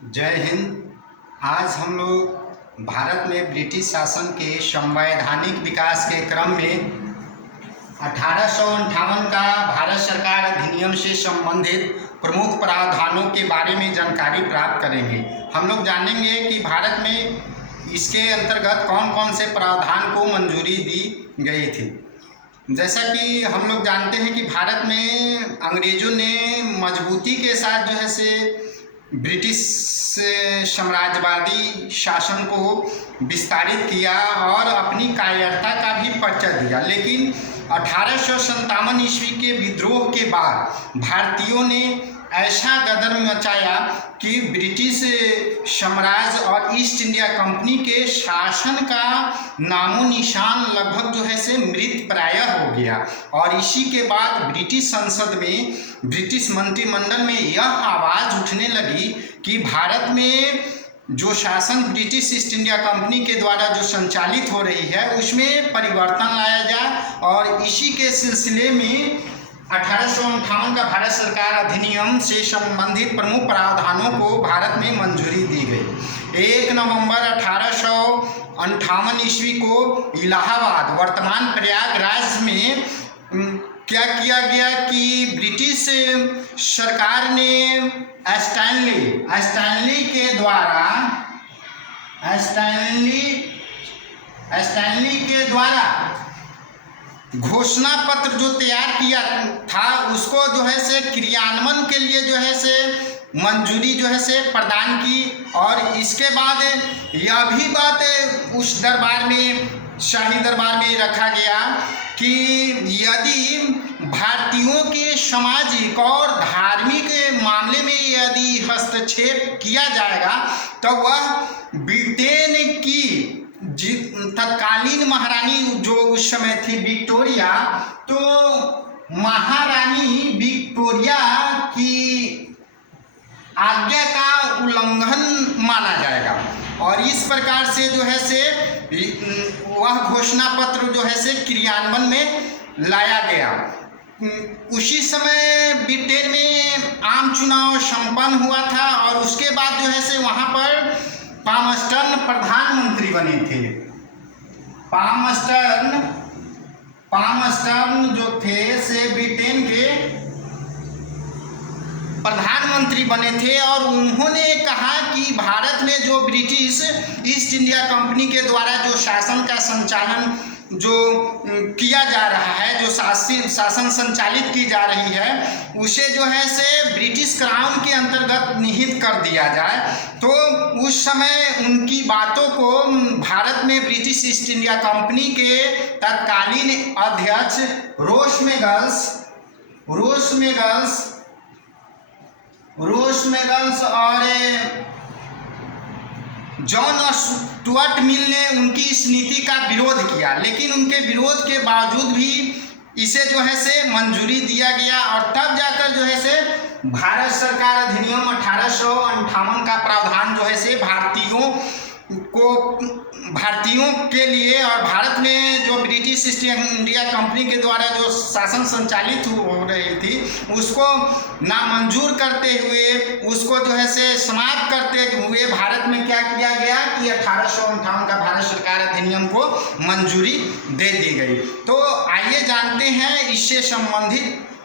जय हिंद। आज हम लोग भारत में ब्रिटिश शासन के संवैधानिक विकास के क्रम में 1858 का भारत सरकार अधिनियम से संबंधित प्रमुख प्रावधानों के बारे में जानकारी प्राप्त करेंगे। हम लोग जानेंगे कि भारत में इसके अंतर्गत कौन कौन से प्रावधान को मंजूरी दी गई थी। जैसा कि हम लोग जानते हैं कि भारत में अंग्रेज़ों ने मजबूती के साथ जो है से ब्रिटिश साम्राज्यवादी शासन को विस्तारित किया और अपनी कायरता का भी परिचय दिया, लेकिन 1857 ईस्वी के विद्रोह के बाद भारतीयों ने ऐसा गदर मचाया कि ब्रिटिश साम्राज्य और ईस्ट इंडिया कंपनी के शासन का नामो निशान लगभग जो है से मृत प्राय हो गया। और इसी के बाद ब्रिटिश संसद में, ब्रिटिश मंत्रिमंडल में यह आवाज़ उठने लगी कि भारत में जो शासन ब्रिटिश ईस्ट इंडिया कंपनी के द्वारा जो संचालित हो रही है उसमें परिवर्तन लाया जाए। और इसी के सिलसिले में 1858 का भारत सरकार अधिनियम से संबंधित प्रमुख प्रावधानों को भारत में मंजूरी दी गई। 1 नवंबर 1858 ईस्वी को इलाहाबाद, वर्तमान प्रयागराज में क्या किया गया कि ब्रिटिश सरकार ने स्टैनली के द्वारा घोषणा पत्र जो तैयार किया था उसको जो है से क्रियान्वयन के लिए जो है से मंजूरी जो है से प्रदान की। और इसके बाद यह भी बात उस दरबार में, शाही दरबार में रखा गया कि यदि भारतीयों के सामाजिक और धार्मिक मामले में यदि हस्तक्षेप किया जाएगा तो वह ब्रिटेन की तत्कालीन महारानी जो उस समय थी विक्टोरिया, तो महारानी विक्टोरिया की आज्ञा का उल्लंघन माना जाएगा। और इस प्रकार से जो है से वह घोषणा पत्र जो है से क्रियान्वयन में लाया गया। उसी समय ब्रिटेन में आम चुनाव संपन्न हुआ था और उसके बाद जो है से वहाँ पर पामस्टर्न प्रधानमंत्री बने थे। पामस्टर्न जो थे से ब्रिटेन के प्रधानमंत्री बने थे और उन्होंने कहा कि भारत में जो ब्रिटिश ईस्ट इंडिया कंपनी के द्वारा जो शासन का संचालन जो किया जा रहा है, जो शासन संचालित की जा रही है, उसे जो है से ब्रिटिश क्राउन के अंतर्गत निहित कर दिया जाए। तो उस समय उनकी बातों को भारत में ब्रिटिश ईस्ट इंडिया कंपनी के तत्कालीन अध्यक्ष रोस मेगल्स और जॉन स्टुअर्ट मिल ने उनकी इस नीति का विरोध किया, लेकिन उनके विरोध के बावजूद भी इसे जो है से मंजूरी दिया गया। और तब जाकर जो है से भारत सरकार अधिनियम 1858 का प्रावधान जो है से भारतीयों के लिए और भारत में जो ब्रिटिश ईस्ट इंडिया कंपनी के द्वारा जो शासन संचालित हो रही थी उसको नामंजूर करते हुए, उसको जो है से समाप्त करते हुए भारत में क्या किया गया कि 1858 का भारत सरकार अधिनियम को मंजूरी दे दी गई। तो आइए जानते हैं इससे संबंधित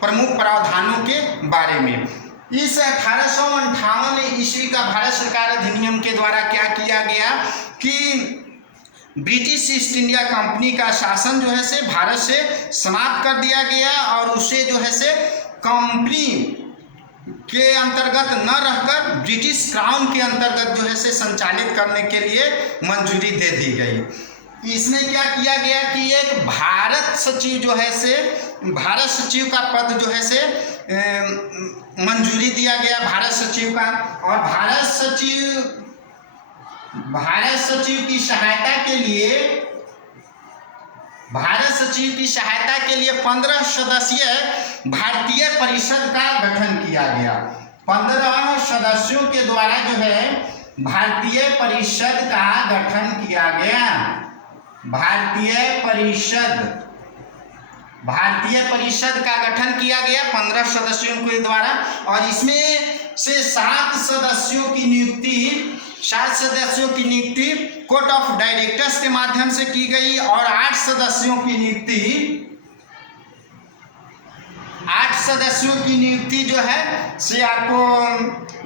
प्रमुख प्रावधानों के बारे में। इस 1858 ईस्वी का भारत सरकार अधिनियम के द्वारा क्या किया गया कि ब्रिटिश ईस्ट इंडिया कंपनी का शासन जो है से भारत से समाप्त कर दिया गया और उसे जो है से कंपनी के अंतर्गत न रहकर ब्रिटिश क्राउन के अंतर्गत जो है से संचालित करने के लिए मंजूरी दे दी गई। इसमें क्या किया गया कि एक भारत सचिव जो है से, भारत सचिव का पद जो है से मंजूरी दिया गया भारत सचिव का। और भारत सचिव की सहायता के लिए 15 सदस्यीय भारतीय परिषद का गठन किया गया। 15 सदस्यों के द्वारा जो है भारतीय परिषद का गठन किया गया। भारतीय परिषद का गठन किया गया 15 सदस्यों के द्वारा। और इसमें से 7 सदस्यों की नियुक्ति कोर्ट ऑफ डायरेक्टर्स के माध्यम से की गई और 8 सदस्यों की नियुक्ति जो है से आपको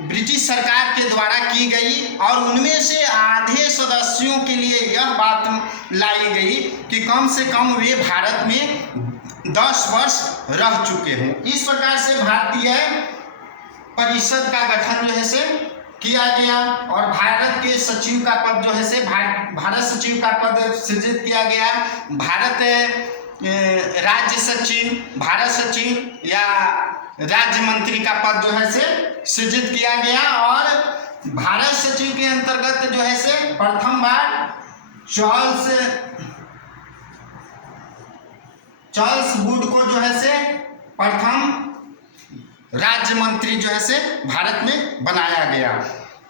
ब्रिटिश सरकार के द्वारा की गई और उनमें से आधे सदस्यों के लिए यह बात लाई गई कि कम से कम वे भारत में 10 वर्ष रह चुके हों। इस प्रकार से भारतीय परिषद का गठन जो है से किया गया और भारत के सचिव का पद जो है से भारत सचिव का पद सृजित किया गया। भारत राज्य सचिव, भारत सचिव या राज्य मंत्री का पद जो है से सृजित किया गया और भारत सचिव के अंतर्गत जो है से प्रथम बार चार्ल्स वुड को जो है से प्रथम राज्य मंत्री जो है से भारत में बनाया गया।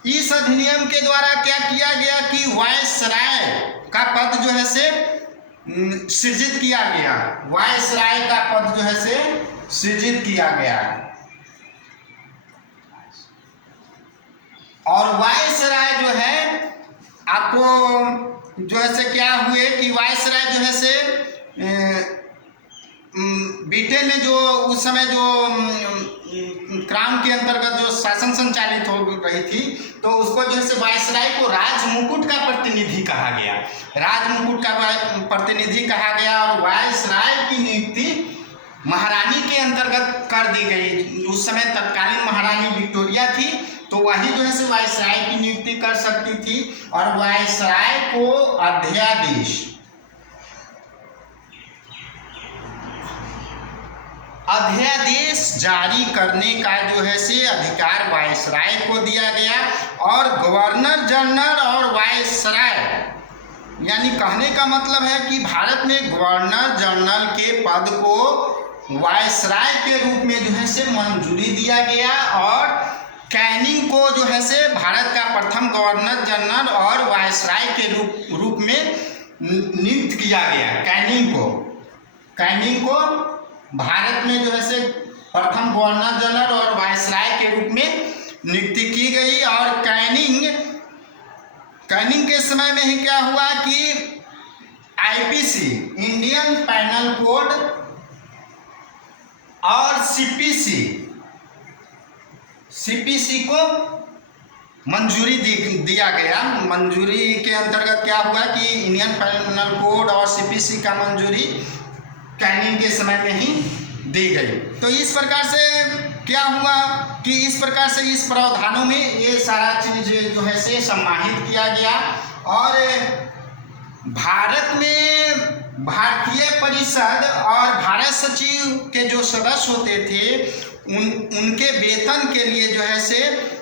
इस अधिनियम के द्वारा क्या किया गया कि वायसराय का पद जो है से सृजित किया गया। वायसराय का पद जो है से सृजित किया गया और वायसराय जो है आपको जो है से क्या हुए कि वायसराय जो है से ब्रिटेन में जो उस समय जो क्राउन के अंतर्गत जो शासन संचालित हो रही थी तो उसको जो है वायसराय को राजमुकुट का प्रतिनिधि कहा गया। राजमुकुट का प्रतिनिधि कहा गया और वायसराय की नियुक्ति महारानी के अंतर्गत कर दी गई। उस समय तत्कालीन महारानी विक्टोरिया थी तो वही जो है वायसराय की नियुक्ति कर सकती थी और वायसराय को अध्यादेश जारी करने का जो है से अधिकार वायसराय को दिया गया और गवर्नर जनरल और वायसराय यानी कहने का मतलब है कि भारत में गवर्नर जनरल के पद को वायसराय के रूप में जो है से मंजूरी दिया गया और कैनिंग को जो है से भारत का प्रथम गवर्नर जनरल और वायसराय के रूप में नियुक्त किया गया। कैनिंग को भारत में जो है से प्रथम गवर्नर जनरल और वायसराय के रूप में नियुक्ति की गई और कैनिंग के समय में ही क्या हुआ कि आईपीसी इंडियन पैनल कोड और सीपीसी को मंजूरी दिया गया। मंजूरी के अंतर्गत क्या हुआ कि इंडियन पैनल कोड और सीपीसी का मंजूरी कैनिंग के समय में ही दी गई। तो इस प्रकार से क्या हुआ कि इस प्रकार से इस प्रावधानों में ये सारा चीज जो है से सम्मानित किया गया और भारत में भारतीय परिषद और भारत सचिव के जो सदस्य होते थे उनके वेतन के लिए जो है से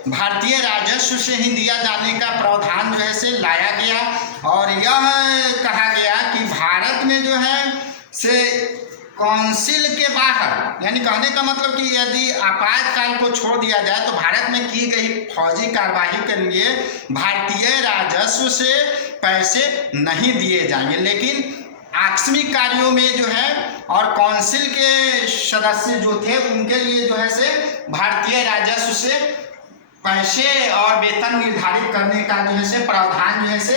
भारतीय राजस्व से ही दिया जाने का प्रावधान जो है से लाया गया और यह कहा गया कि भारत में जो है से काउंसिल के बाहर यानी कहने का मतलब कि यदि आपातकाल को छोड़ दिया जाए तो भारत में की गई फौजी कार्रवाई के लिए भारतीय राजस्व से पैसे नहीं दिए जाएंगे, लेकिन आकस्मिक कार्यों में जो है और काउंसिल के सदस्य जो थे उनके लिए जो है से भारतीय राजस्व से पैसे और वेतन निर्धारित करने का जो है से प्रावधान जो है से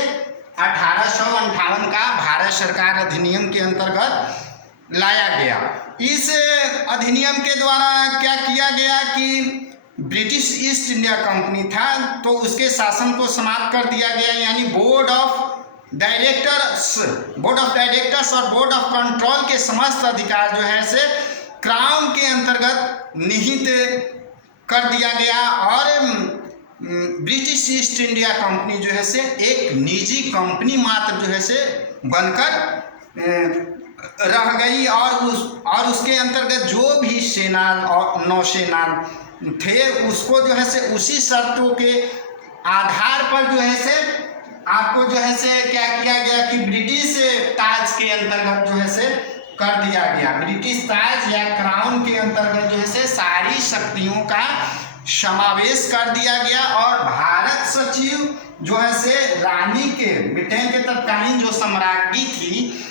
1858 का भारत सरकार अधिनियम के अंतर्गत लाया गया। इस अधिनियम के द्वारा क्या किया गया कि ब्रिटिश ईस्ट इंडिया कंपनी था तो उसके शासन को समाप्त कर दिया गया यानी बोर्ड ऑफ डायरेक्टर्स और बोर्ड ऑफ कंट्रोल के समस्त अधिकार जो है से क्राउन के अंतर्गत निहित कर दिया गया और ब्रिटिश ईस्ट इंडिया कंपनी जो है से एक निजी कंपनी मात्र जो है से बनकर रह गई और उसके अंतर्गत जो भी सेना और नौसेना थे उसको जो है से उसी शर्तों के आधार पर जो है से आपको जो है से क्या किया गया कि ब्रिटिश ताज के अंतर्गत जो है से कर दिया गया। ब्रिटिश ताज या क्राउन के अंतर्गत जो है से सारी शक्तियों का समावेश कर दिया गया और भारत सचिव जो है से रानी के ब्रिटेन के तत्कालीन जो सम्राज्ञी थी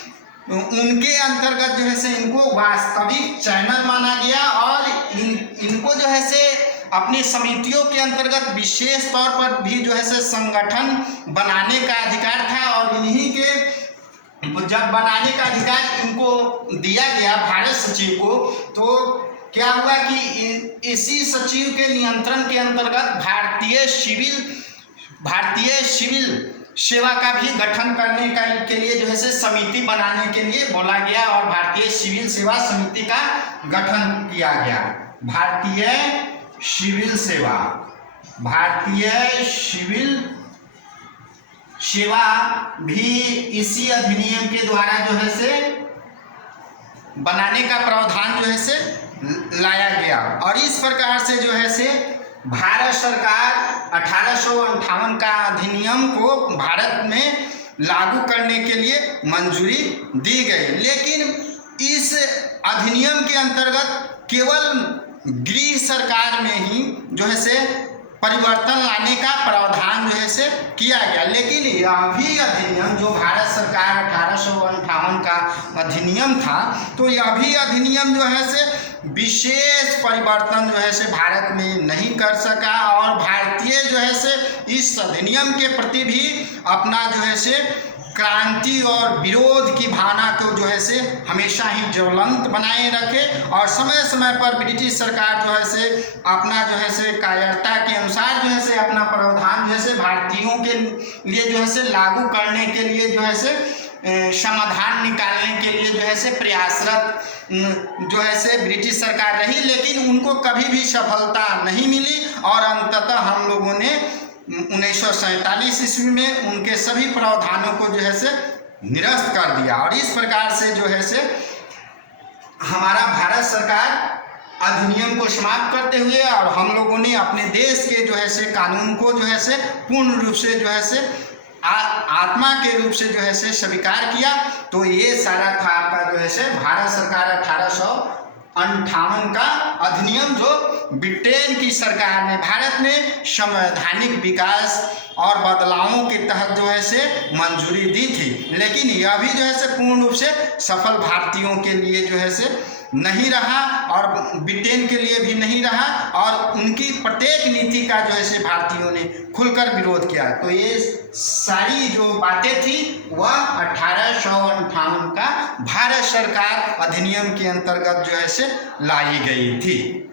उनके अंतर्गत जो है से इनको वास्तविक चैनल माना गया और इनको जो है से अपनी समितियों के अंतर्गत विशेष तौर पर भी जो है से संगठन बनाने का अधिकार था। और इन्हीं के जब बनाने का अधिकार इनको दिया गया भारत सचिव को, तो क्या हुआ कि इसी सचिव के नियंत्रण के अंतर्गत भारतीय सिविल सेवा का भी गठन करने के लिए जो है से समिति बनाने के लिए बोला गया और भारतीय सिविल सेवा समिति का गठन किया गया। भारतीय सिविल सेवा भी इसी अधिनियम के द्वारा जो है से बनाने का प्रावधान जो है से लाया गया। और इस प्रकार से जो है से भारत सरकार 1858 का अधिनियम को भारत में लागू करने के लिए मंजूरी दी गई। लेकिन इस अधिनियम के अंतर्गत केवल गृह सरकार में ही जो है से परिवर्तन लाने का प्रावधान जो है से किया गया। लेकिन यह भी अधिनियम जो भारत सरकार 1858 का अधिनियम था, तो यह भी अधिनियम जो है से विशेष परिवर्तन जो है से भारत में नहीं कर सका। और भारतीय जो है से इस अधिनियम के प्रति भी अपना जो है से क्रांति और विरोध की भावना को जो है से हमेशा ही ज्वलंत बनाए रखे और समय समय पर ब्रिटिश सरकार जो है से अपना जो है से कायरता के अनुसार जो है से अपना प्रावधान जो है से भारतीयों के लिए जो है से लागू करने के लिए जो है से समाधान निकालने के लिए जो है से प्रयासरत जो है से ब्रिटिश सरकार रही। लेकिन उनको कभी भी सफलता नहीं मिली और अंततः हम लोगों ने 1947 ईस्वी में उनके सभी प्रावधानों को जो है से निरस्त कर दिया। और इस प्रकार से जो है से हमारा भारत सरकार अधिनियम को समाप्त करते हुए और हम लोगों ने अपने देश के जो है से कानून को जो है से पूर्ण रूप से जो है से आत्मा के रूप से जो है से स्वीकार किया। तो ये सारा था आपका जो है से भारत सरकार 1858 का अधिनियम जो ब्रिटेन की सरकार ने भारत में संवैधानिक विकास और बदलावों के तहत जो है से मंजूरी दी थी। लेकिन यह भी जो है से पूर्ण रूप से सफल भारतीयों के लिए जो है से नहीं रहा और ब्रिटेन के लिए भी नहीं रहा और उनकी प्रत्येक नीति का जो है से भारतीयों ने खुलकर विरोध किया। तो ये सारी जो बातें थी वह 1858 का भारत सरकार अधिनियम के अंतर्गत जो है से लाई गई थी।